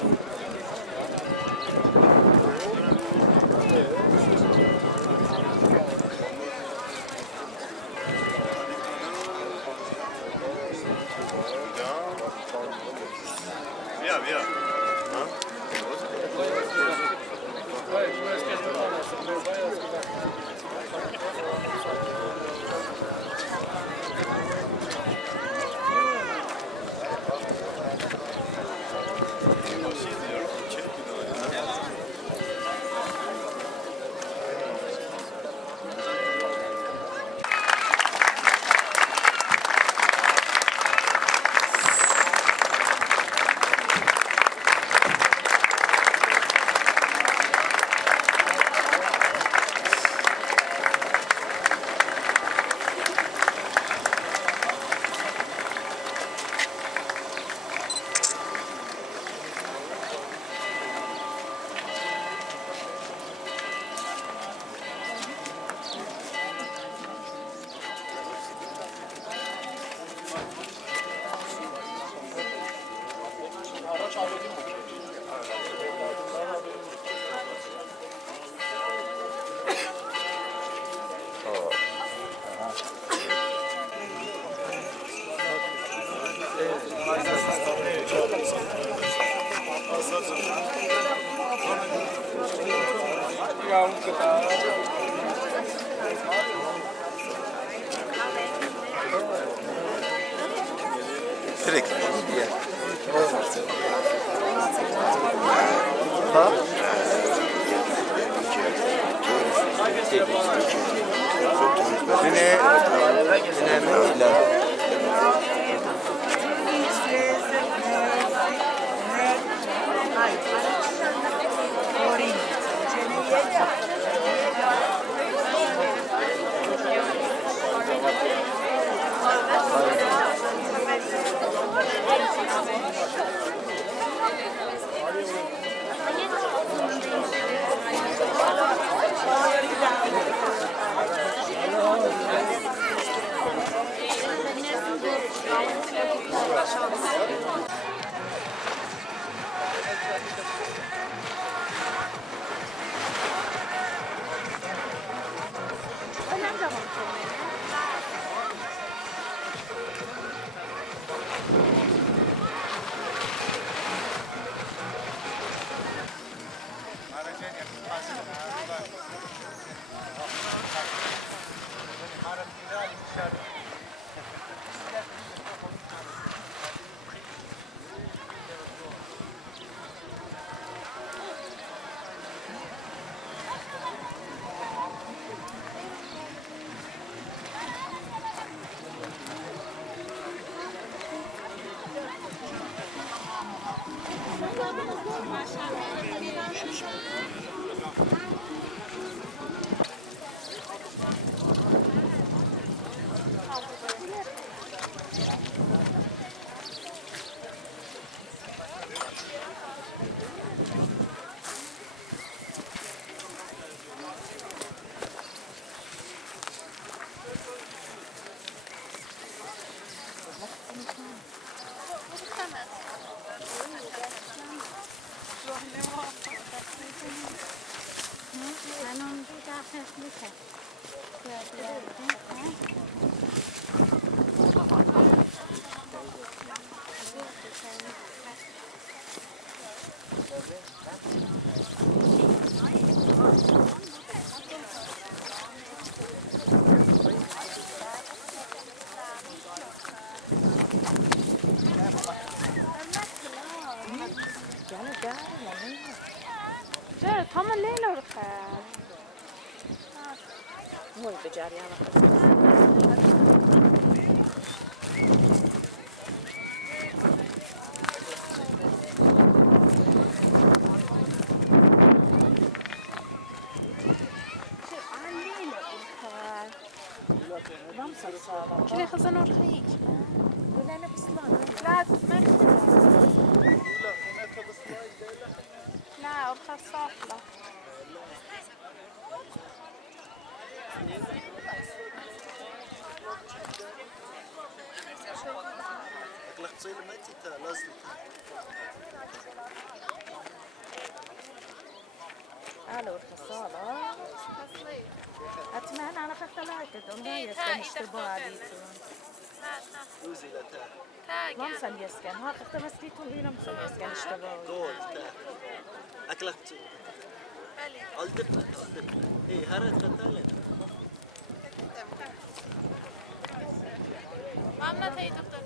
Ja, ja. Direkt. Ha? جرى هم الليلة ورخاء مو بجاري أنا كذا خزنوا رخيق ولا أنا بسلان لا ما لا أرخص صافلة أقلق تصير ما تتلازم الو الخصالة اتمنى انا فتلاقت اونها يسكن اشتباه عليكم روزي لتا ما مسن يسكن ها قلت مسكيتون هنا مسن يسكن اشتباه قول تا أكلت ألدب إيه هرت قتالين ممنون تایی دکتر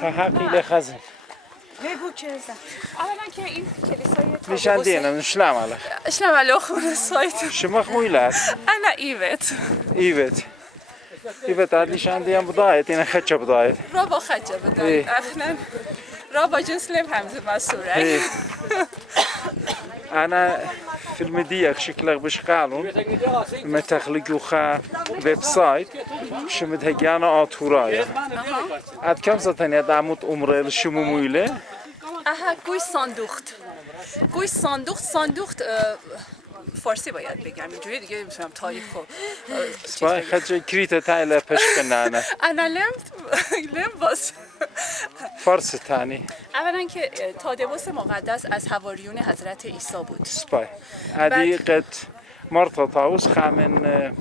تحقیق خزن بگو چه زن اولا که این کلیسای نشان شلام عليك اشلام علیکم سایت شما خویلات انا ایوت ایوت عاد نشان ديان بضايت انا خدشه بضايت را با خجه بدن إيه. اخنا را با جنس لم همزه مسوره إيه. انا في المدية شكلك باش قالون لما تخلقوا خا ويب سايت شمد هجانا آتورايا عاد كم زتني دعمت عمره الشموميله اها گوی صندوق فارسی باید بگم اینجوری دیگه نمیتونم تاریخ و سپای خدشه کریت تایله پش کنانه انا لم باز فارس تانی اولا که تادئوس مقدس از حواریون حضرت عیسی بود سپای عادی قد مرتا طاووس خامن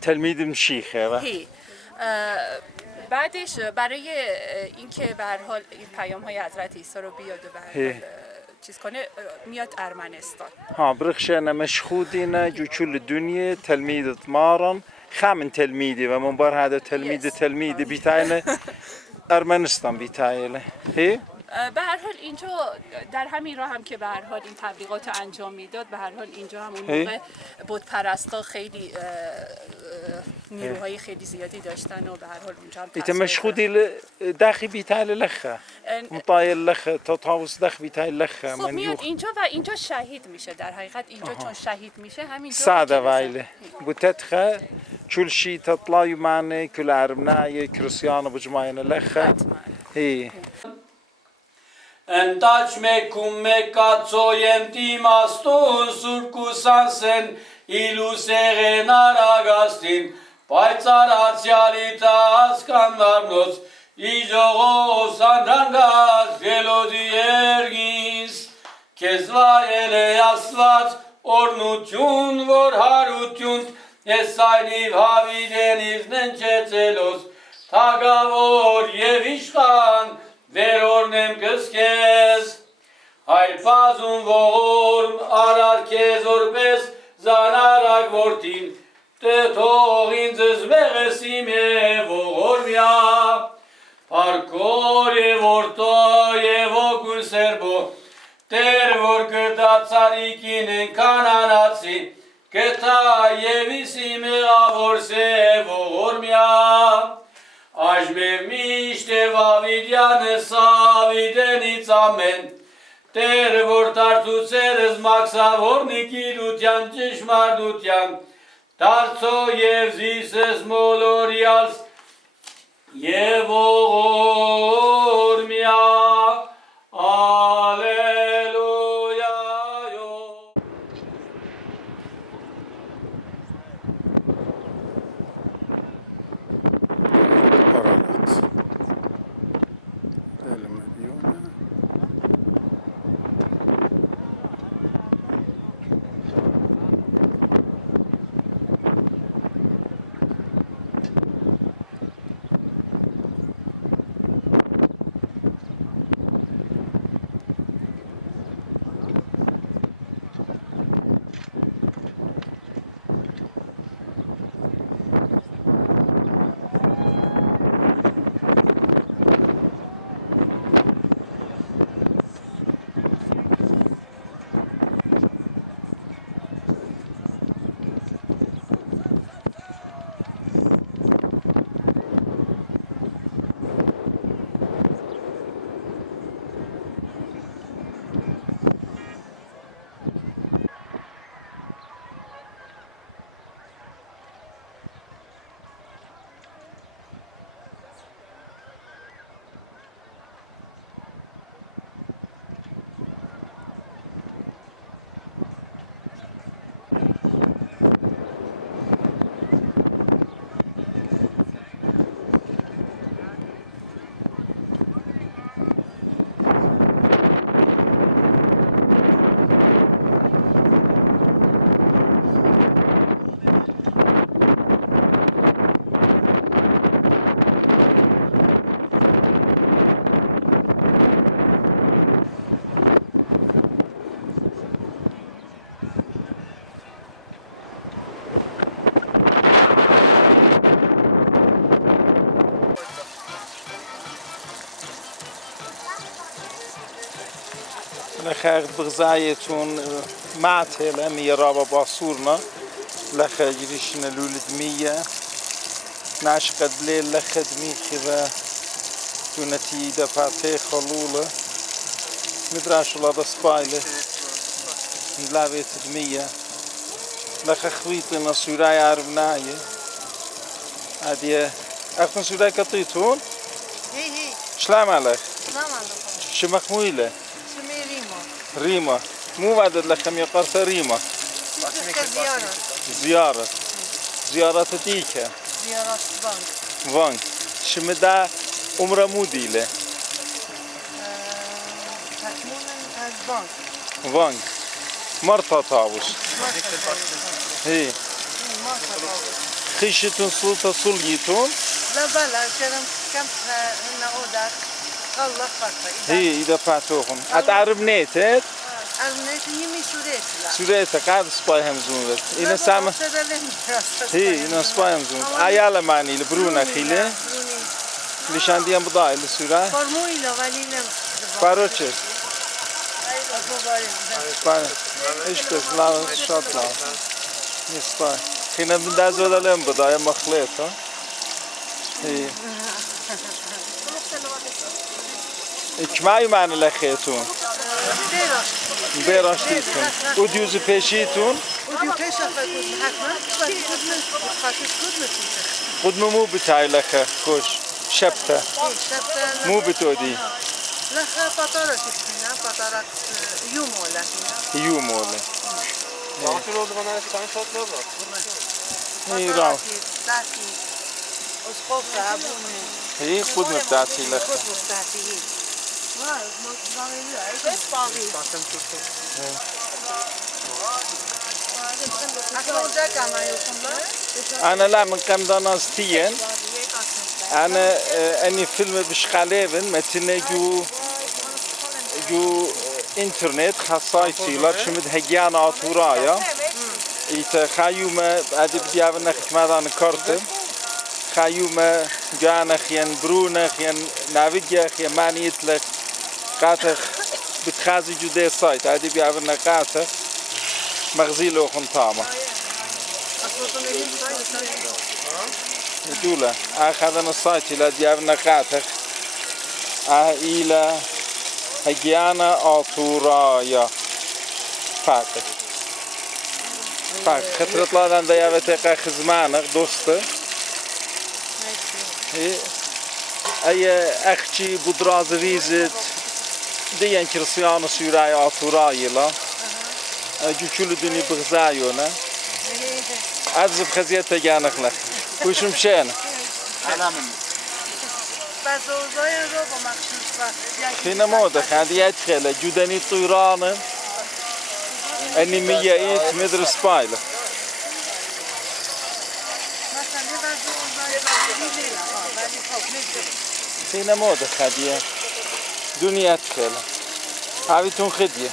تلميذ مشيخه هی بعدش برای اینکه به هر حال این پیام های حضرت عیسی رو بیاد و به هر حال چیز کنه میاد ارمنستان ها برخشة أنا مشخودين جوشول الدنيا تلميذ مارن خامن تلميذي ومن بر هذا تلميذ بتاعنا أرمنستان بتاعنا هي به هر حال اینجا در همین راه هم که به هر حال این تبلیغات رو انجام میداد به هر حال اینجا هم اون موقع بت پرستا خیلی نیروهای خیلی زیادی داشتن و به هر حال اونجا هم إنت مشخودي داخل بتاعنا لخا مطايل لخا تطاوس داخل بتاعنا لخا خب من میاد يوخ اینجا و اینجا شهید میشه در حقیقت اینجا چون شهید میشه همینجا سادة وايلة بتدخل كل شيء تطلع معنا كل عربناية كريستيانو بجمعنا لخا هي Ընտաչ մեկում մեկացոյեմ դիմաստուն սուրկուսանսեն իլուսեղեն արագաստին պայծարացյալի տասկան մարմնոց իջողով սանդանգած ելոդի երգիս կեզ վայել է ասված օրնություն որ հարություն ես այնիվ հավիդենիվ ննչեցելոս թագավոր և իշխան Վերորնեմ կսկես, հայր պազում ողորմ արարքեզ որպես զանարակ որդին, թե թող ինձ զմեղեսիմ է ողորմյա, պարկոր է որդո և ոգուն սերբո, տեր որ կտա ծարիկին են կանանացի, կտա և իսիմ է ավորս է ողորմյա, Ajmer mishte vavidjane savidenitz amen Ter vor tartucerez maksavorniki dutjan çishmardutjan Tartso yev zises molorials Yev ormia Aleluya قرارات المديونة لخ بغزايتون معتلة مية رابا باصورنا لخ جريشنا لولد مية ناش قد ليل لخ دميخي با تونتي دا باتي خلولة مدراش الله دا سبايلة نلابيت دمية لخ خويتنا سوراي عربناية هادية أخوان سوراي قطيتون؟ هي شلام عليك؟ سلام عليكم شو مخمويلة؟ اسمي ريما ريما مو بعد لكم يقرت ريما تلك زيارة زيارة تيكا زيارة بنك وانك شمدا عمره موديله تكمونا از بنك وانك مرتا تاوش هي خيشتون سلطة سليتون لا بلا كلام كم هنا أودر الله خطة هي إذا فاتوهم أتعرف نيتت أرمنيت يمي سوريتلا سوريتا قاعد سباي همزون بس إنا سامة هي إنا سباي همزون أيالا معني البرونا خيلة ليش عندي بضاعة للسورة فرمويلا ولي لم باروتشس إيش بس لا شاطلا نسباي خينا بنداز ولا لم بضاعة مخلطة هي إجماعي معنا لخيتون بيراشتيتون وديوز بيشيتون وديو كيشا فاكوز محكمة فاكوز خاطر كود خد مو بتاعي لك كوش شبته مو بتودي لخ بطارة تكتنا بطارة يوم ولا يوم ولا Mahsul oldu bana tane şartlar var. هي راو تاعتي اسقف ابوني هي خد بتاعتي لك اسقف تاعتي هي بس باغي Bakın tuttum. اكو جاك ما يوصل أنا لا من كم دانستين أنا أني فيلم بشقاليبن متنا جو إنترنت خاصايتي لا شمد هجيانا عطورايا إيتا خيومة أدي بدي أبنى خدمة كارتم خيومة جانا خيان برونا خيان نافيجيا خيان مانيت لك قاتخ بتخازي جودي سايت أدي بيابنى قاتخ مغزيلو خنطامة دولا أخذنا السايت إلى ديابنا قاتخ إلى هجيانا عطورايا فاقر خطرت لادن ديابتك خزمانك دوسته أي أختي بدراز ريزت ديان كرسيان سوراي عطورايا لا جوكل دني بغزايونا أذب خزيت جانك لك وش مشينا بزوزای رو با مخصوص فينا موضة هذه يدخل جودني طيران أني مية مدرس بايلة مثلا بزوزای ولی خب نگذاریم فينا موضة هذه دنيا يدخل هاويتون خدية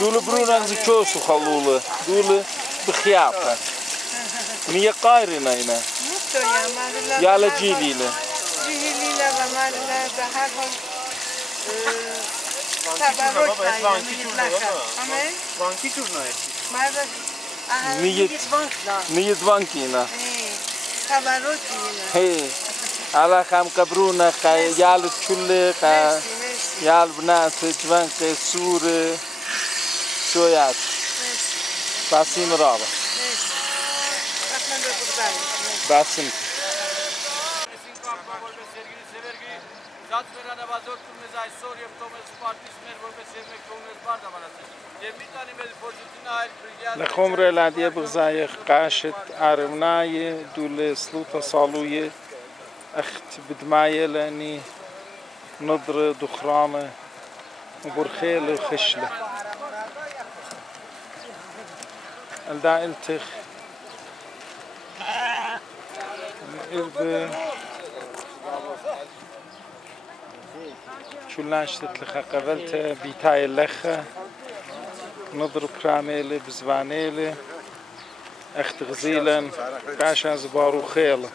دول برونك زكوسو خلولة دول بخياطة مية قايرنا هنا يالا جيليلة جيليلة ومالنا به هر حال تبرک کنیم همه Banki turnuvası. مرد مية بانک لا مية بانكينا تبرک کنیم هي على خام قبرونا يال كل يال بنات جوانك سور سويات باسم رابع باسم لخمر العادية بغزاية قاشت عرمناية دول سلوطة صالوية أخت بدماية لأني نضر دخرانة وبرخيل وخشلة الدا التخ الإربة شو لانشتت لخا قبلتها بيتاي اللخة نضرب كراميلة بزبانيلة أخت غزيلا قاشا زبارو خيلة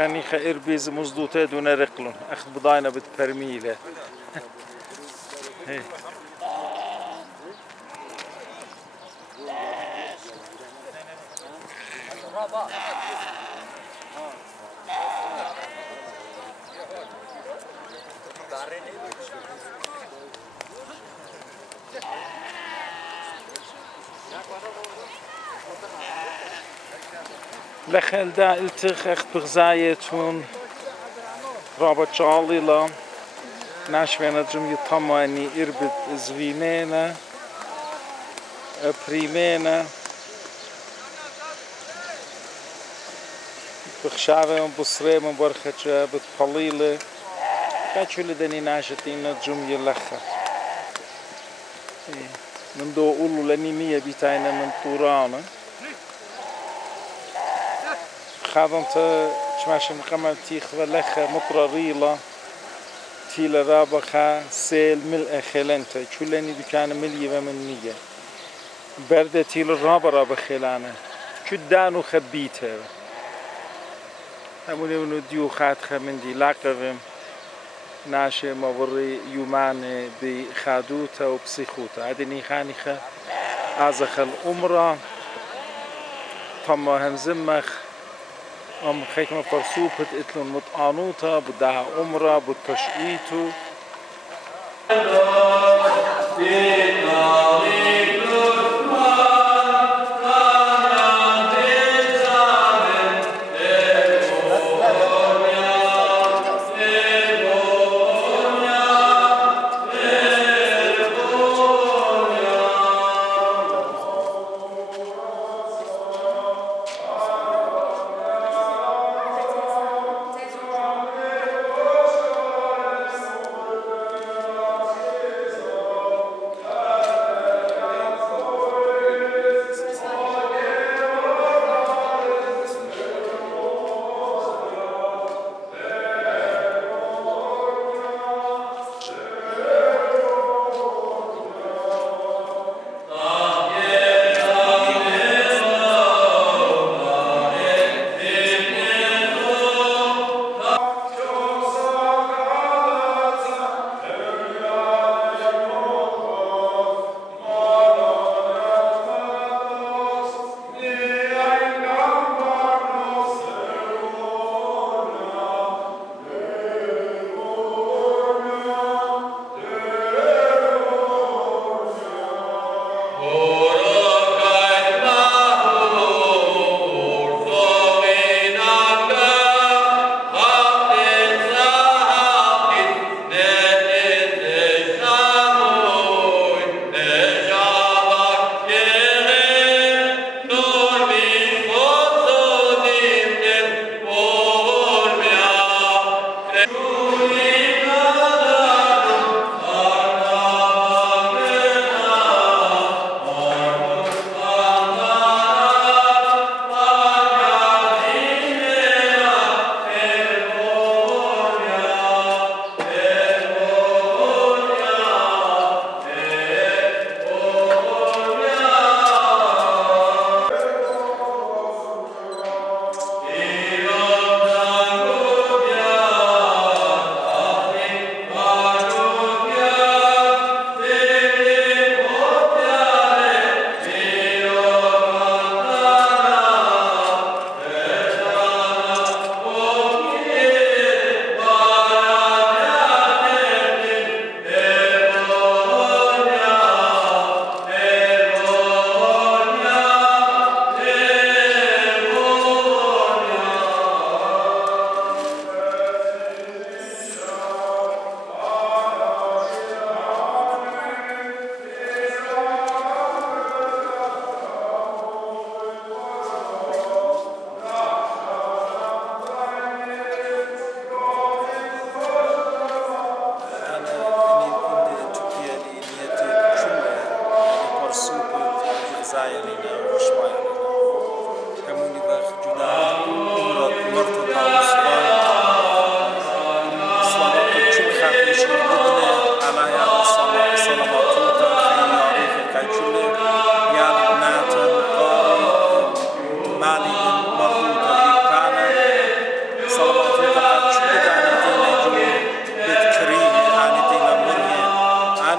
نيخا إربيز مزدوطة دون رقلون أخذ بضاينا بتبرميلة لخل دا التخ اخت بغزايتون رابط شالي لا ناشفينا جم يطمئني إربط زوينينا بريمينا بخشاوهم بصريم برخجة بتقليلة كاتشو لدني ناشتين جم يلخا من دو أولو لني مية بيتاينا من طورانا خاضنت شماشم قمل تيخ ولخا مطرريلا تيلا رابخا سيل ملء خلنتا شو لني دكان ملي ومنية برده تيلا رابا خلانه شو دانو خبيتها هموني ونو ديو خات خمندي لاقفم ناشي موري يومان بخادوتا وبسيخوتا عدني خانيخا ازخ الأمرا طما همزمخ ام خيكما فرسوبت اتلون مطانوتا بدها أمرا بتشقيتو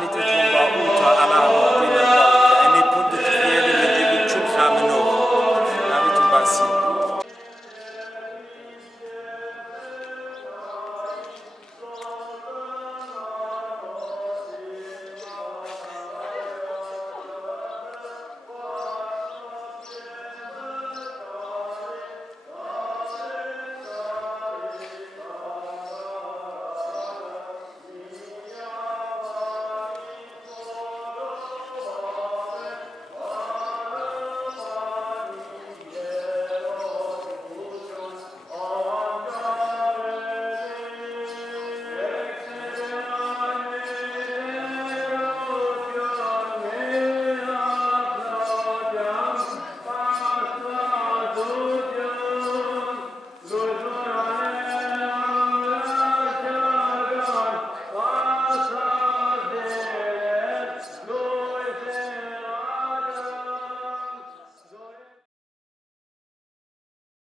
Ալիտ